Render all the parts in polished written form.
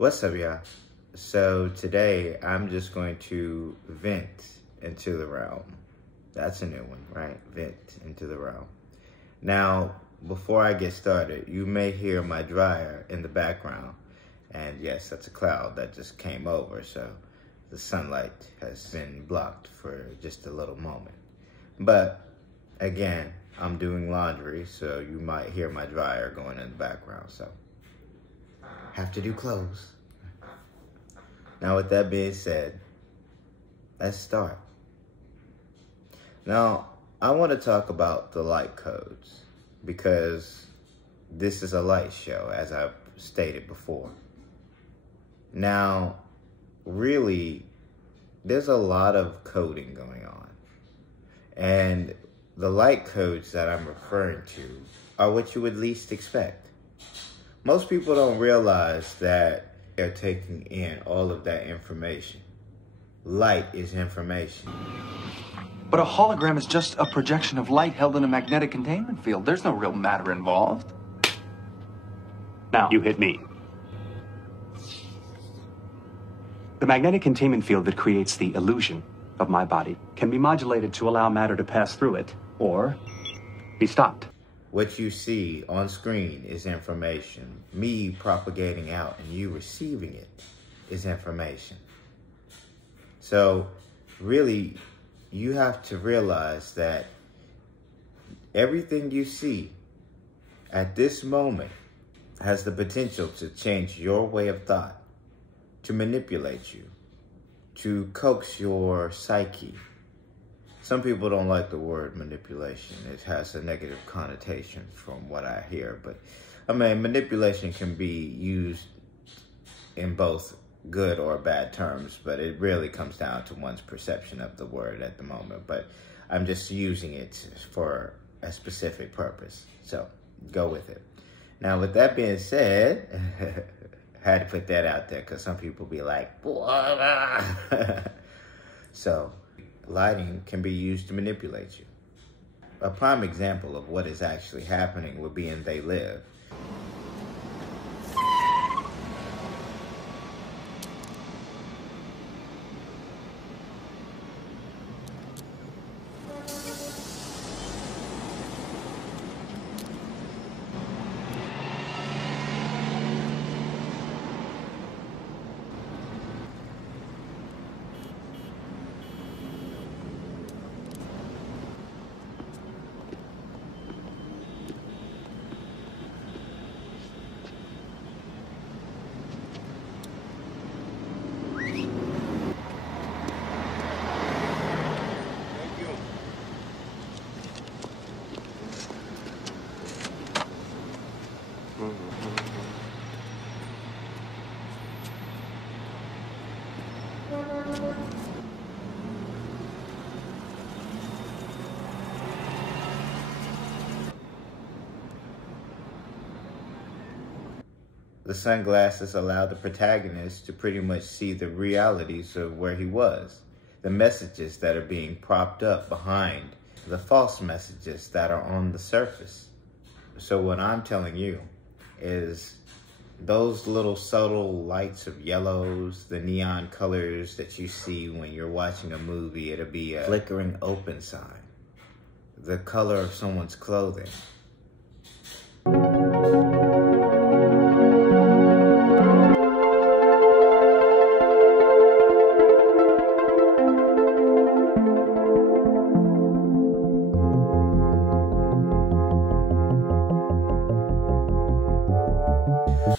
What's up, y'all? So today I'm just going to vent into the realm. That's a new one, right? Vent into the realm. Now, before I get started, you may hear my dryer in the background. And yes, that's a cloud that just came over, so the sunlight has been blocked for just a little moment. But again, I'm doing laundry, so you might hear my dryer going in the background, so have to do clothes. Now, with that being said, let's start. Now, I want to talk about the light codes because this is a light show, as I've stated before. Now, really, there's a lot of coding going on. And the light codes that I'm referring to are what you would least expect. Most people don't realize that they're taking in all of that information. Light is information. But a hologram is just a projection of light held in a magnetic containment field. There's no real matter involved. Now, you hit me. The magnetic containment field that creates the illusion of my body can be modulated to allow matter to pass through it, or be stopped. What you see on screen is information. Me propagating out and you receiving it is information. So really, you have to realize that everything you see at this moment has the potential to change your way of thought, to manipulate you, to coax your psyche. Some people don't like the word manipulation. It has a negative connotation from what I hear. But, I mean, manipulation can be used in both good or bad terms, but it really comes down to one's perception of the word at the moment. But I'm just using it for a specific purpose. So, go with it. Now, with that being said, I had to put that out there because some people be like, so, lighting can be used to manipulate you. A prime example of what is actually happening would be in They Live. The sunglasses allowed the protagonist to pretty much see the realities of where he was, the messages that are being propped up behind the false messages that are on the surface. So what I'm telling you is those little subtle lights of yellows, the neon colors that you see when you're watching a movie, it'll be a flickering open sign, the color of someone's clothing.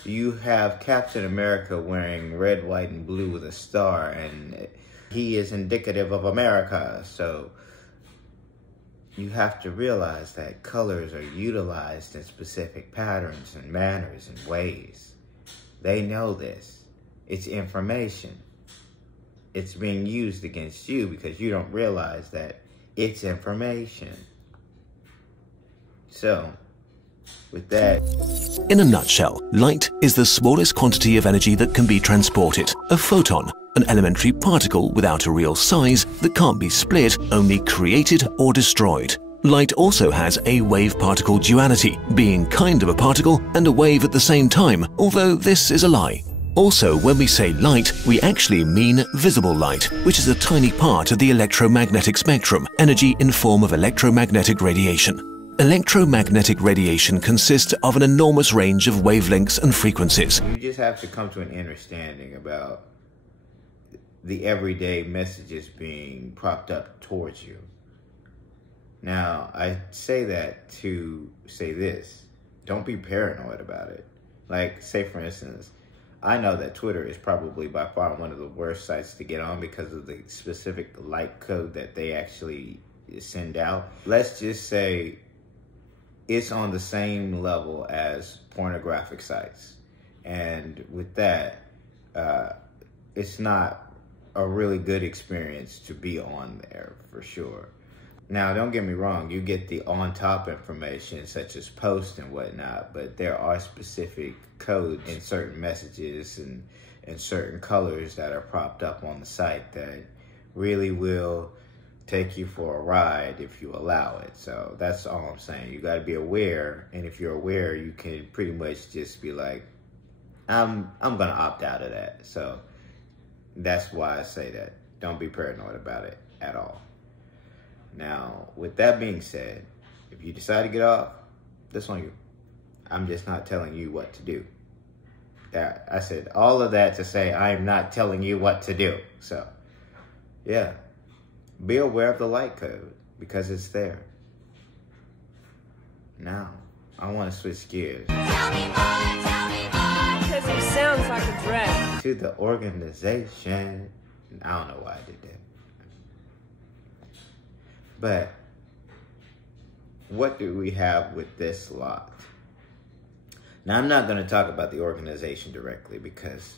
You have Captain America wearing red, white, and blue with a star, and he is indicative of America. So you have to realize that colors are utilized in specific patterns and manners and ways. They know this. It's information. It's being used against you because you don't realize that it's information. So, with that. In a nutshell, light is the smallest quantity of energy that can be transported. A photon, an elementary particle without a real size that can't be split, only created or destroyed. Light also has a wave-particle duality, being kind of a particle and a wave at the same time, although this is a lie. Also, when we say light, we actually mean visible light, which is a tiny part of the electromagnetic spectrum, energy in form of electromagnetic radiation. Electromagnetic radiation consists of an enormous range of wavelengths and frequencies. You just have to come to an understanding about the everyday messages being propped up towards you. Now, I say that to say this. Don't be paranoid about it. Like, say for instance, I know that Twitter is probably by far one of the worst sites to get on because of the specific light code that they actually send out. Let's just say it's on the same level as pornographic sites. And with that, it's not a really good experience to be on there for sure. Now, don't get me wrong, you get the on-top information such as posts and whatnot, but there are specific codes in certain messages and certain colors that are propped up on the site that really will take you for a ride if you allow it. So that's all I'm saying. You got to be aware, and if you're aware, you can pretty much just be like, I'm gonna opt out of that. So that's why I say that. Don't be paranoid about it at all. Now, with that being said, if you decide to get off, that's on you. I'm just not telling you what to do. I said all of that to say I am not telling you what to do. So, yeah. Be aware of the light code because it's there. Now, I want to switch gears. Tell me more, because he sounds like a threat. To the organization. I don't know why I did that. But what do we have with this lot? Now, I'm not going to talk about the organization directly because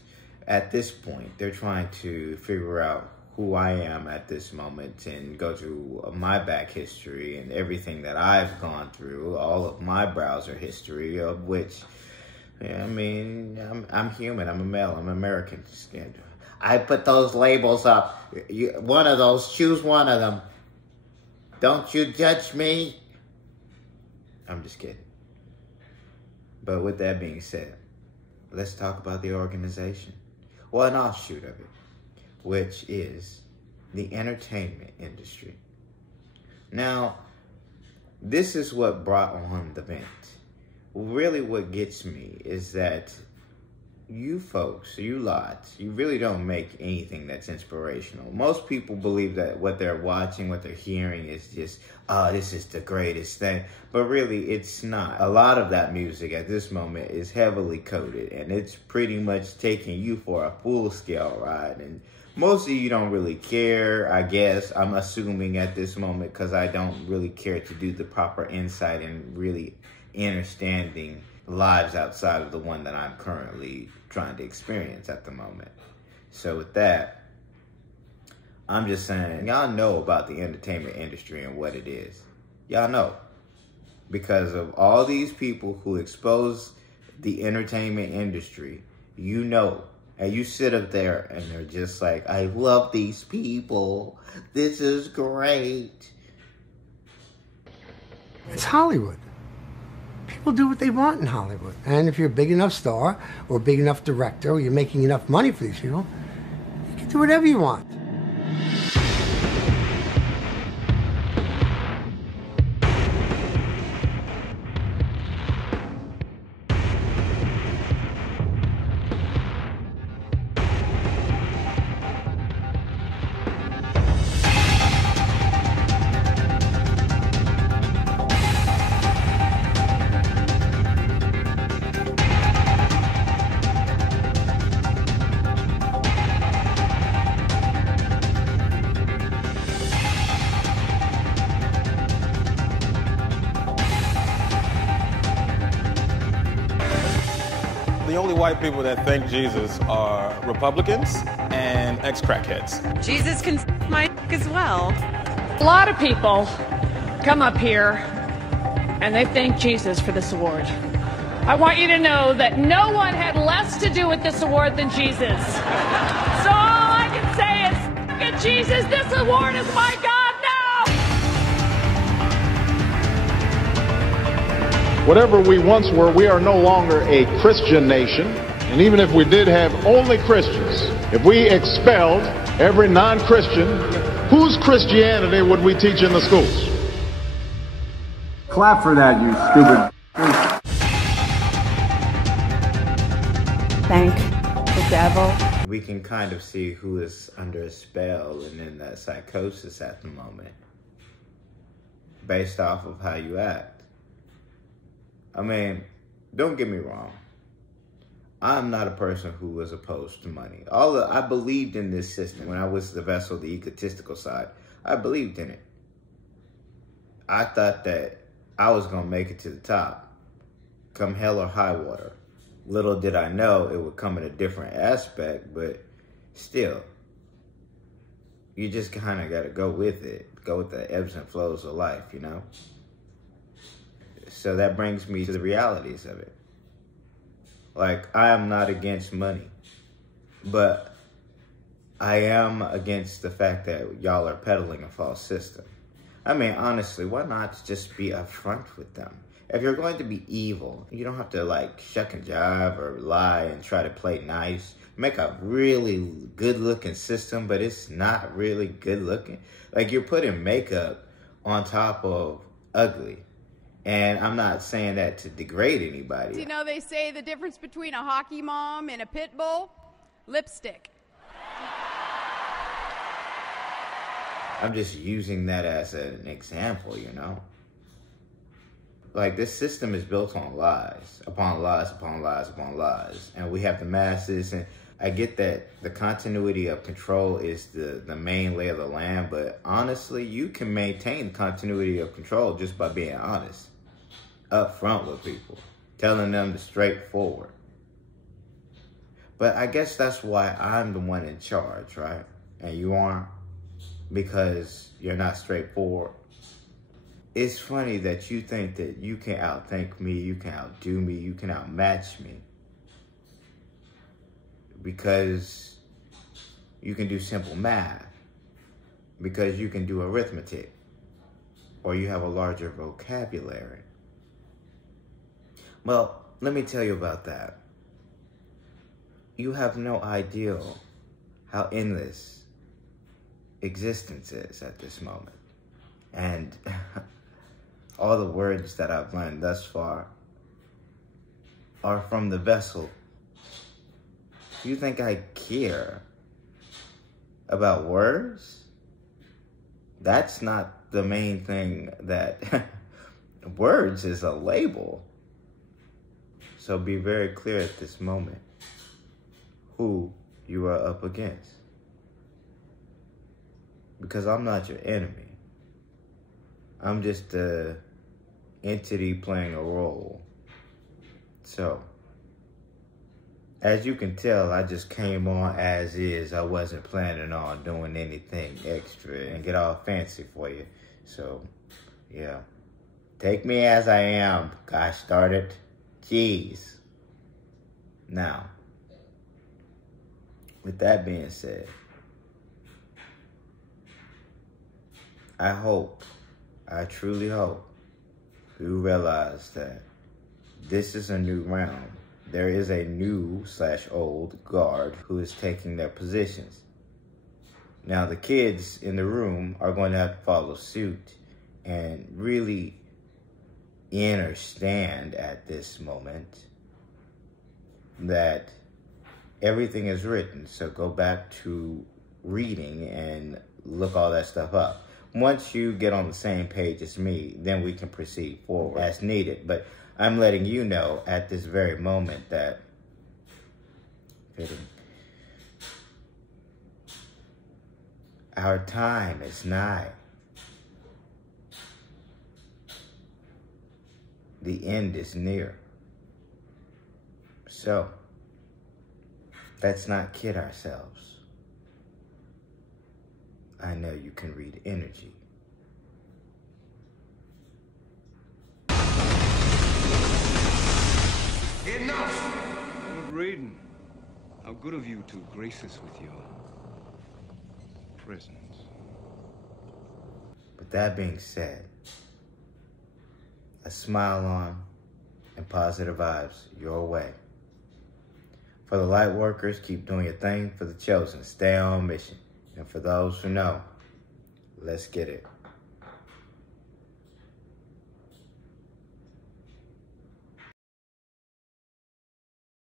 at this point, they're trying to figure out who I am at this moment and go through my back history and everything that I've gone through, all of my browser history, of which, I mean, I'm human, I'm a male, I'm American. I put those labels up. One of those, choose one of them. Don't you judge me. I'm just kidding. But with that being said, let's talk about the organization. Well, an offshoot of it, which is the entertainment industry. Now, this is what brought on the vent. Really what gets me is that you folks, you lots, you really don't make anything that's inspirational. Most people believe that what they're watching, what they're hearing is just, oh, this is the greatest thing. But really, it's not. A lot of that music at this moment is heavily coded, and it's pretty much taking you for a full-scale ride. And most of you don't really care, I guess. I'm assuming at this moment because I don't really care to do the proper insight and really understanding lives outside of the one that I'm currently trying to experience at the moment. So with that, I'm just saying, y'all know about the entertainment industry and what it is. Y'all know. Because of all these people who expose the entertainment industry, you know. And you sit up there and they're just like, I love these people. This is great. It's Hollywood. People do what they want in Hollywood. And if you're a big enough star or a big enough director or you're making enough money for these people, you can do whatever you want. The only white people that thank Jesus are Republicans and ex-crackheads. Jesus can my as well. A lot of people come up here and they thank Jesus for this award. I want you to know that no one had less to do with this award than Jesus. So all I can say is, at Jesus, this award is my God now! Whatever we once were, we are no longer a Christian nation. And even if we did have only Christians, if we expelled every non-Christian, whose Christianity would we teach in the schools? Clap for that, you stupid. Thank the devil. We can kind of see who is under a spell and in that psychosis at the moment, based off of how you act. I mean, don't get me wrong. I'm not a person who was opposed to money. I believed in this system. When I was the vessel, the egotistical side, I believed in it. I thought that I was going to make it to the top, come hell or high water. Little did I know it would come in a different aspect, but still, you just kind of got to go with it. Go with the ebbs and flows of life, you know? So that brings me to the realities of it. Like, I am not against money, but I am against the fact that y'all are peddling a false system. I mean, honestly, why not just be upfront with them? If you're going to be evil, you don't have to, like, shuck and jive or lie and try to play nice. Make a really good-looking system, but it's not really good-looking. Like, you're putting makeup on top of ugly. And I'm not saying that to degrade anybody. You know, they say the difference between a hockey mom and a pit bull? Lipstick. I'm just using that as an example, you know? Like, this system is built on lies, upon lies, upon lies, upon lies. And we have the masses, and I get that the continuity of control is the main lay of the land, but honestly, you can maintain continuity of control just by being honest, up front with people, telling them the straightforward. But I guess that's why I'm the one in charge, right? And you aren't, because you're not straightforward. It's funny that you think that you can outthink me, you can outdo me, you can outmatch me. Because you can do simple math. Because you can do arithmetic. Or you have a larger vocabulary. Well, let me tell you about that. You have no idea how endless existence is at this moment. And all the words that I've learned thus far are from the vessel. You think I care about words? That's not the main thing. That words is a label. So be very clear at this moment who you are up against. Because I'm not your enemy. I'm just an entity playing a role. So, as you can tell, I just came on as is. I wasn't planning on doing anything extra and get all fancy for you. So, yeah. Take me as I am. Gosh darn it. Jeez. Now, with that being said, I truly hope you realize that this is a new round. There is a new/old guard who is taking their positions. Now, the kids in the room are going to have to follow suit and really understand at this moment that everything is written. So go back to reading and look all that stuff up. Once you get on the same page as me, then we can proceed forward as needed. But I'm letting you know at this very moment that our time is nigh. The end is near. So, let's not kid ourselves. I know you can read energy. Enough! Lord Raiden, how good of you to grace us with your presence. With that being said, a smile on and positive vibes your way. For the light workers, keep doing your thing. For the chosen, stay on mission. And for those who know, let's get it.